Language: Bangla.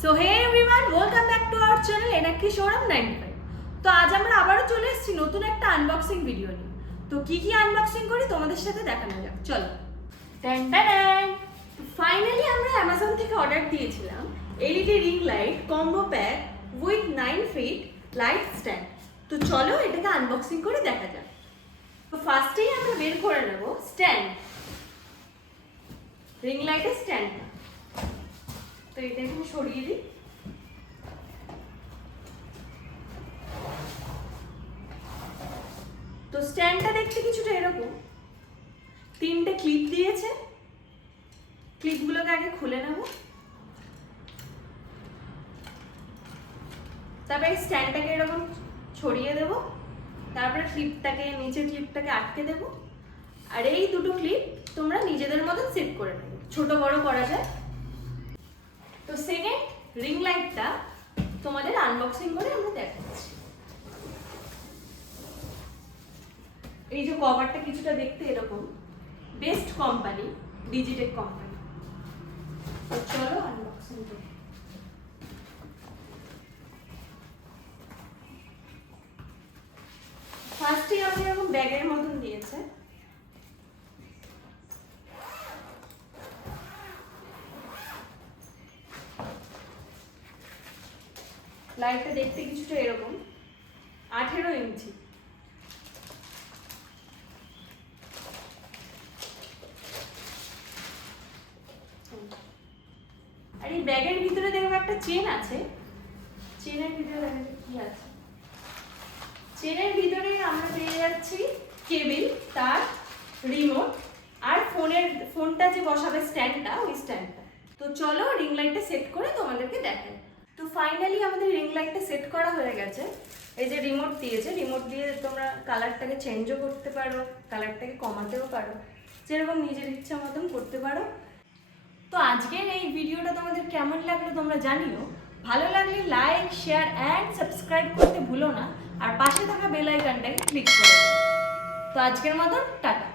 So hey everyone, welcome back to our channel Enaki showroom 95। তো আজ আমরা আবারও চলে এসেছি নতুন একটা আনবক্সিং ভিডিও নিয়ে। তো কি কি আনবক্সিং করি তোমাদের সাথে দেখানো যাক, চলো। ফাইনালি আমরা অ্যামাজন থেকে অর্ডার দিয়েছিলাম LED ring light combo pack with 9 feet light stand. তো চলো এটাকে আনবক্সিং করে দেখা যাক। তো ফার্স্টেই আমরা বের করে নেব স্ট্যান্ড, রিং লাইটের স্ট্যান্ডটা। তো এটা এখানে সরিয়ে দিই। তো স্ট্যান্ডটা দেখতে কিছুটা এরকম, তিনটে ক্লিপ দিয়েছে। ক্লিপগুলোকে আগে খুলে নেব, তারপরে স্ট্যান্ডটাকে এরকম ছড়িয়ে দেব, তারপরে ক্লিপটাকে নিচের ক্লিপটাকে আটকে দেব। আর এই দুটো ক্লিপ তোমরা নিজেদের মতো সেট করে নেবে, ছোট বড় করা যায়। তো সেকেন্ড রিং লাইটটা তোমাদের আনবক্সিং করে আমরা দেখাচ্ছি। এই যে কভারটা কিছুটা দেখতে এরকম, বেস্ট কোম্পানি, ডিজিটেক কোম্পানি। তো চলো আনবক্সিং করি। ফার্স্টে আমাদের এরকম ব্যাগের মতন দিয়েছে। লাইটটা দেখতে কিছুটা এরকম, 18 ইঞ্চি। আর এই ব্যাগের ভিতরে দেখো একটা চেন আছে। চেনের ভিতরে দেখো কি আছে। চেনের ভিতরে আমরা পেয়ে যাচ্ছি কেবিল, তার, রিমোট আর ফোনটা যে বসাবে স্ট্যান্ডটা, ওই স্ট্যান্ডটা। তো চলো রিং লাইটটা সেট করে তোমাদেরকে দেখাই। তো ফাইনালি আমাদের রিং লাইটটা সেট করা হয়ে গেছে। এই যে রিমোট দিয়েছে, রিমোট দিয়ে তোমরা কালারটাকে চেঞ্জও করতে পারো, কালারটাকে কমাতেও পারো, যেরকম নিজের ইচ্ছা মতন করতে পারো। তো আজকের এই ভিডিওটা তোমাদের কেমন লাগলো তোমরা জানিও। ভালো লাগলে লাইক, শেয়ার অ্যান্ড সাবস্ক্রাইব করতে ভুলো না, আর পাশে থাকা বেল আইকনটাকে ক্লিক করো। তো আজকের মতন টাটা।